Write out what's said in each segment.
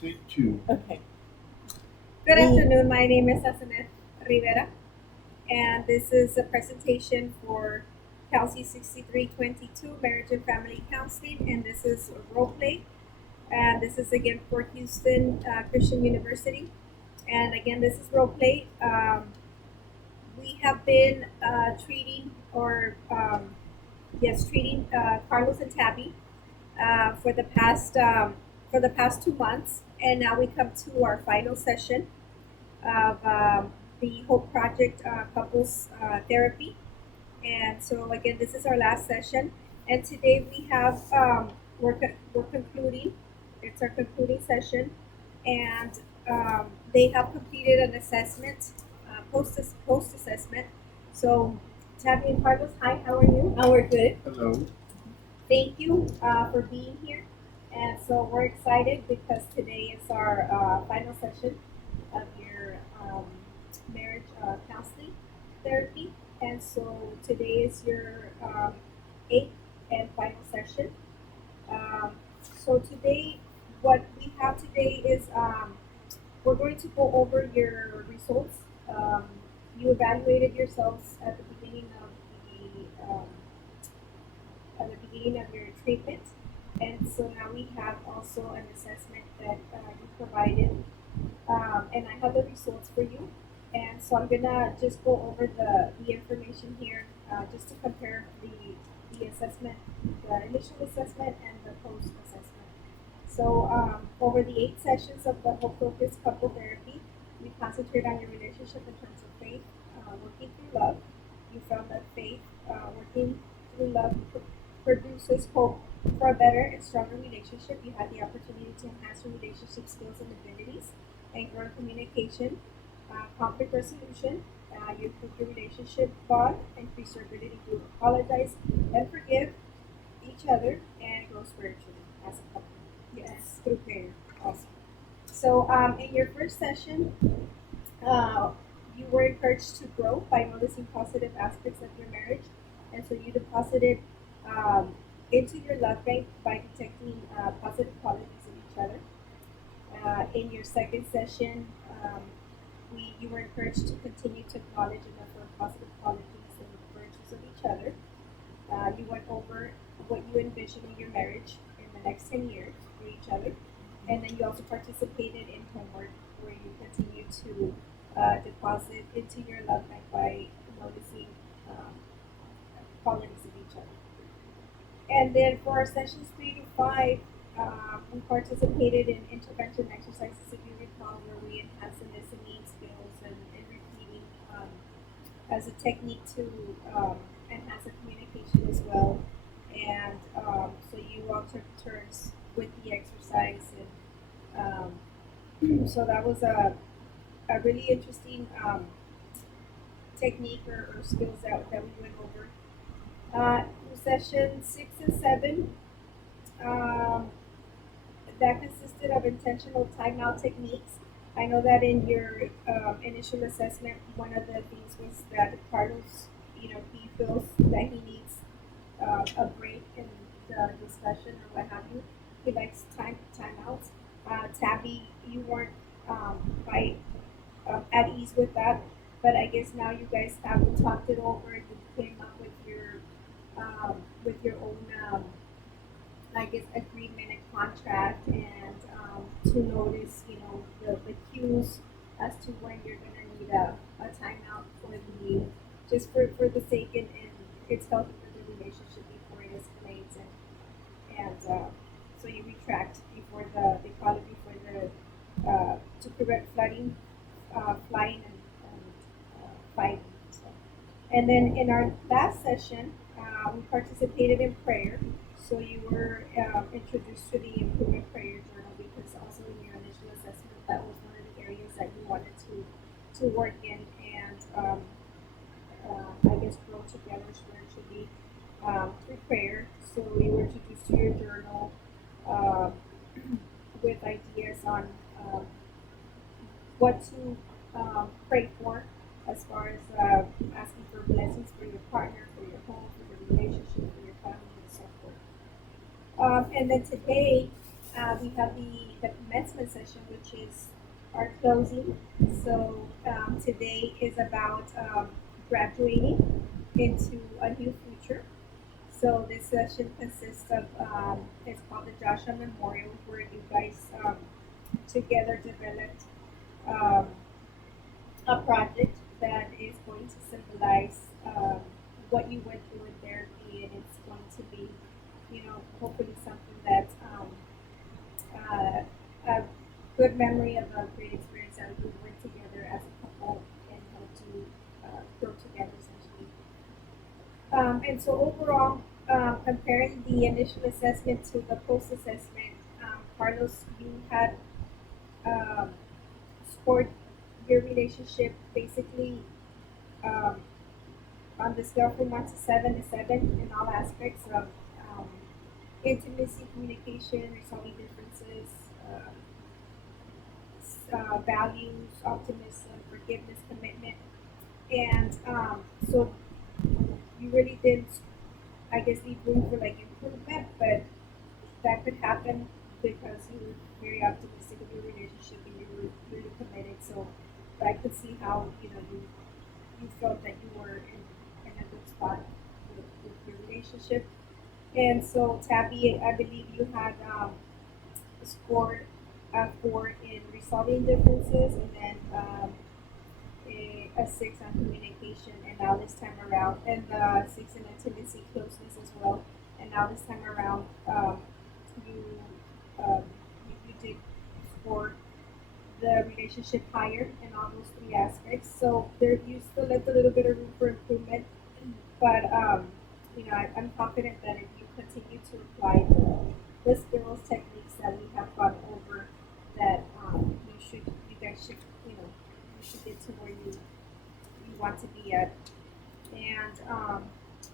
Take two. Okay. Good afternoon. My name is Asanet Rivera, and this is a presentation for Kelsey 6322 Marriage and Family Counseling, and this is a role play. And this is again for Houston Christian University. And again, this is role play. We have been treating, or yes, treating Carlos and Tabby for the past 2 months, and now we come to our final session of the Hope Project Couples Therapy. And so again, this is our last session, and today we have we're concluding. It's our concluding session, and they have completed an assessment, post assessment. So, Tabby and Carlos, hi, how are you? We're good. Hello. Thank you for being here. And so we're excited because today is our final session of your marriage counseling therapy. And so today is your eighth and final session. So today, what we have today is we're going to go over your results. You evaluated yourselves at the beginning of your treatment. And so now we have also an assessment that you provided, and I have the results for you. And so I'm gonna just go over the information here, just to compare the assessment, the initial assessment and the post assessment. So over the 8 sessions of the Hope Focused Couple Therapy, we concentrate on your relationship in terms of faith, working through love. You found that faith, working through love, produces hope for a better and stronger relationship. You had the opportunity to enhance your relationship skills and abilities and grow in communication, conflict resolution. You improve your relationship bond, increase your ability to apologize and forgive each other, and grow spiritually as a couple. Yes, through prayer. Awesome. So, in your first session, you were encouraged to grow by noticing positive aspects of your marriage, and so you deposited into your love bank by detecting positive qualities of each other. In your second session, you were encouraged to continue to acknowledge and affirm positive qualities and virtues of each other. You went over what you envision in your marriage in the next 10 years for each other. And then you also participated in homework where you continue to deposit into your love bank by noticing qualities of each other. And then for our sessions 3 to 5, we participated in intervention exercises, if you recall, where we enhanced the listening skills and repeating as a technique to enhance the communication as well. And so you all took turns with the exercise, and so that was a really interesting technique or skills that we went over. Session 6 and 7, um, that consisted of intentional timeout techniques. I know that in your initial assessment, one of the things was that Carlos, he feels that he needs a break in the discussion or what have you. He likes timeouts. Tabby, you weren't quite at ease with that, but I guess now you guys have talked it over. You came up with your own, I guess, agreement and contract, and to notice, the cues as to when you're gonna need a timeout for the just for the sake and it's healthy for the relationship before it escalates, and so you retract before they call it before the to prevent flying and fighting. So. And then in our last session, we participated in prayer. So you were introduced to the improvement prayer journal because also in your initial assessment that was one of the areas that you wanted to work in and I guess grow together spiritually through prayer. So you were introduced to your journal uh, with ideas on what to pray for as far as asking for blessings for your partner, for your home, for your relationship, for your family, and so forth. And then today, We have the commencement session, which is our closing. So today is about graduating into a new future. So this session consists of it's called the Joshua Memorial, where you guys together developed um, a project that is going to symbolize what you went through in therapy, and it's going to be, hopefully something that's a good memory of a great experience that we worked together as a couple and helped to grow together essentially. And so overall, comparing the initial assessment to the post assessment, Carlos, you had um, scored your relationship basically um, on the scale from 1 to 7 is 7 in all aspects of um, intimacy, communication, resolving differences, values, optimism, forgiveness, commitment. And so you really didn't, I guess, leave room for like improvement, but that could happen because you were very optimistic in your relationship and you were really committed. So, but I could see how you felt that you were in a good spot with your relationship. And so, Tabby, I believe you had scored a 4 in resolving differences, and then a 6 on communication, and now this time around, and the 6 in intimacy, closeness as well. And now this time around, you, you did score the relationship higher in all those 3 aspects. So there, you still left a little bit of room for improvement, but I'm confident that if you continue to apply the skills, techniques that we have gone over, that you guys should, you should get to where you want to be at. And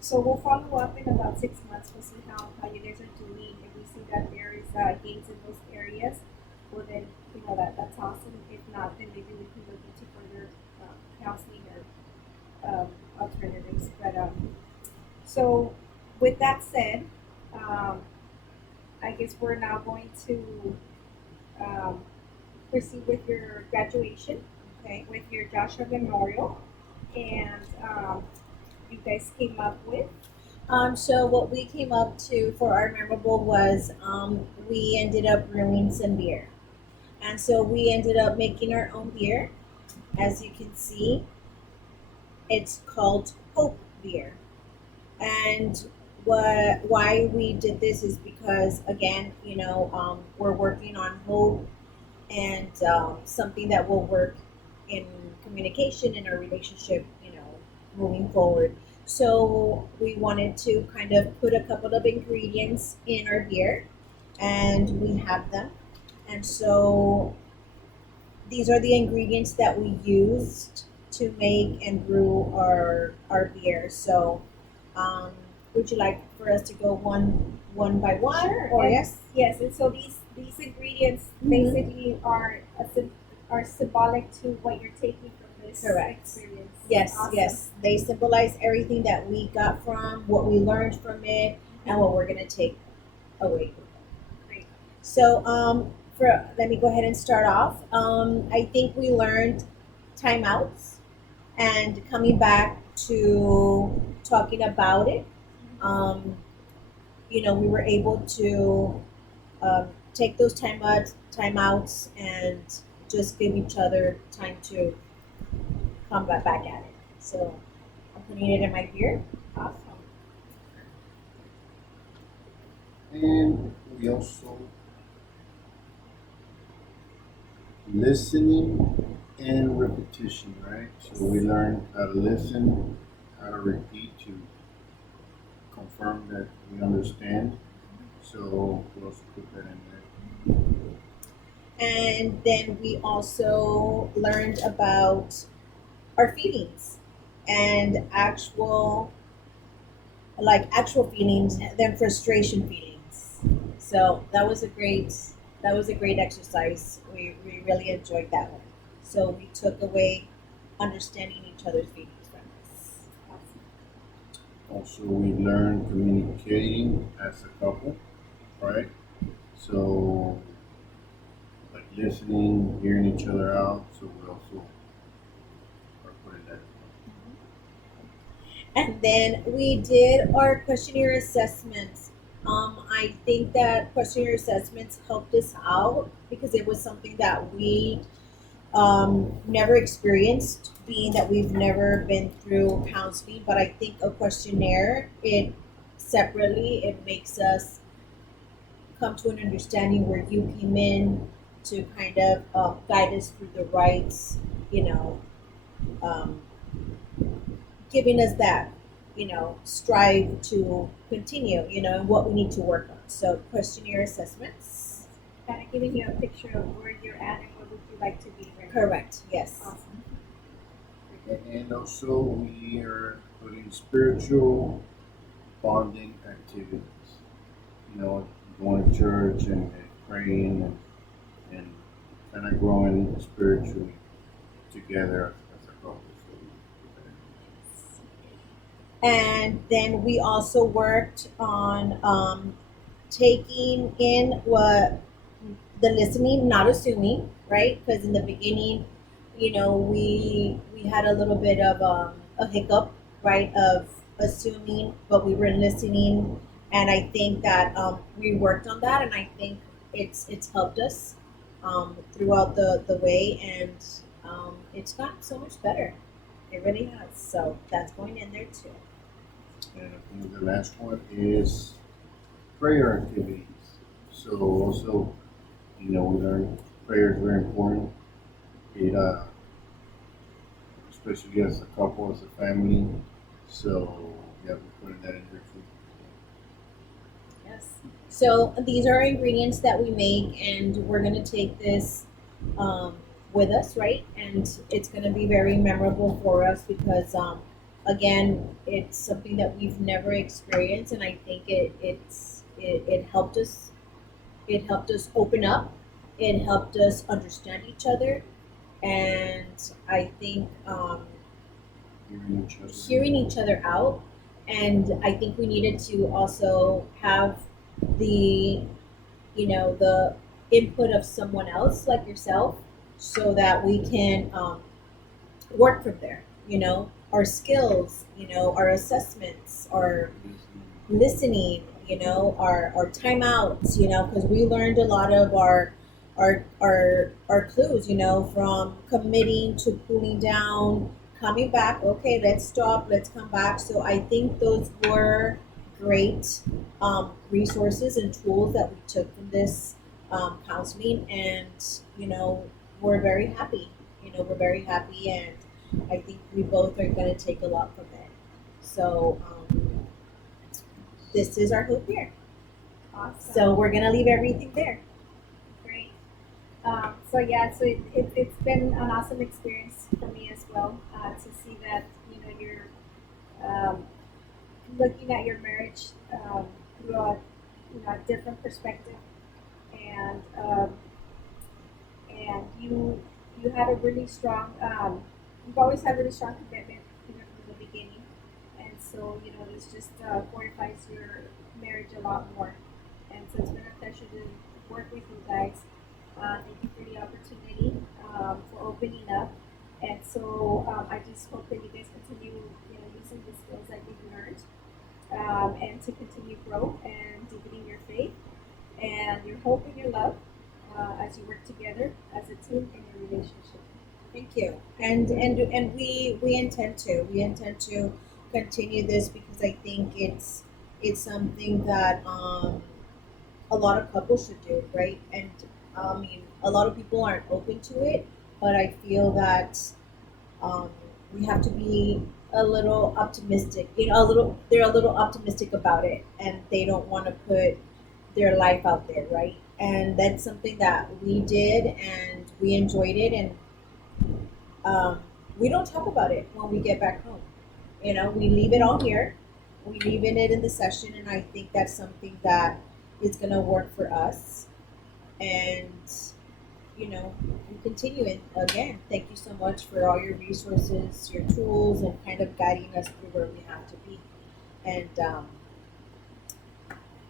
so we'll follow up in about 6 months. We'll see how you guys are doing. If we see that there is gains in those areas, well then, that's awesome. If not, then maybe we can look into further counseling or alternatives. But so with that said, um, I guess we're now going to um, proceed with your graduation, Okay. with your Joshua Memorial, and you guys came up with. So what we came up to for our memorable was we ended up brewing some beer, and so we ended up making our own beer. As you can see, it's called Hope Beer, and why we did this is because again, we're working on hope and something that will work in communication in our relationship, moving forward. So we wanted to kind of put a couple of ingredients in our beer, and we have them. And so these are the ingredients that we used to make and brew our beer. So um, would you like for us to go one by one, Sure. or And yes? yes, and so these ingredients Mhm. basically are symbolic to what you're taking from this Correct. experience. Yes, Awesome. yes. They symbolize everything that we got from, what we learned from it, and what we're gonna take away with it. Great. So, for let me go ahead and start off. I think we learned timeouts and coming back to talking about it. Um, we were able to take those timeouts, and just give each other time to come back at it. So I'm putting it in my beer. Awesome. And we also listening and repetition, right? So we learn how to listen, how to repeat to confirm that we understand. So we also put that in there. And then we also learned about our feelings and actual feelings than frustration feelings. So that was a great exercise. We really enjoyed that one. So we took away understanding each other's feelings from this. Awesome. Also, we learn communicating as a couple, right? So, like listening, hearing each other out. So we also are putting that. And then we did our questionnaire assessments. I think that questionnaire assessments helped us out because it was something that we never experienced, being that we've never been through counseling. But I think a questionnaire, it separately, it makes us come to an understanding where you came in to kind of guide us through the rights, you know, um, giving us that, strive to continue, and what we need to work on. So questionnaire assessments. Kind of giving you a picture of where you're at and where would you like to be, right? Correct. Yes. Awesome. And also we are putting spiritual bonding activities. Going to church and praying and kind of growing spiritually together as a couple. And then we also worked on taking in what the listening, not assuming, right? Because in the beginning, we had a little bit of a hiccup, right, of assuming, but we were listening, and I think that we worked on that, and I think it's helped us throughout the way, and it's gotten so much better. It really has. So that's going in there too. And I think the last one is prayer activities. So also, we learned prayer is very important. It especially as a couple, as a family. So yeah, we're putting that in here too. Yes. So these are ingredients that we make, and we're gonna take this with us, right? And it's gonna be very memorable for us because, again, it's something that we've never experienced, and I think it helped us. It helped us open up. It helped us understand each other, and I think Hearing each other. hearing each other out. And I think we needed to also have the the input of someone else like yourself, so that we can work from there. Our skills, our assessments, our listening, our timeouts, because we learned a lot of our clues, from committing to cooling down, coming back. Okay, let's stop, let's come back. So I think those were great resources and tools that we took from this counseling, and we're very happy. We're very happy, and I think we both are going to take a lot from it. So this is our hope here. Awesome. So we're gonna leave everything there. Great. So yeah, so it's been an awesome experience for me as well to see that you're um, looking at your marriage through a different perspective, and you had a really strong you've always had really strong commitment from the beginning, and so this just fortifies your marriage a lot more, and so it's been a pleasure to work with you guys. Thank you for the opportunity, for opening up, and so I just hope that you guys continue using the skills that you've learned, and to continue grow and deepening your faith and your hope and your love as you work together as a team in your relationship. Thank you. And we intend to continue this because I think it's something that a lot of couples should do, right? And I mean, a lot of people aren't open to it, but I feel that um, we have to be a little optimistic. They're a little optimistic about it, and they don't want to put their life out there, right? And that's something that we did, and we enjoyed it, and um, we don't talk about it when we get back home. We leave it all here. We leave it in the session, and I think that's something that is gonna work for us. And we continue it again. Thank you so much for all your resources, your tools, and kind of guiding us through where we have to be. And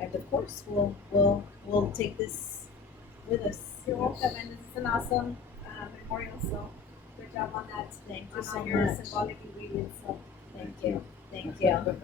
And of course, we'll take this with us. You're welcome, and this is an awesome memorial. So good job on that. Thank you On so all your much. symbolic ingredients. So Thank you. Thank you.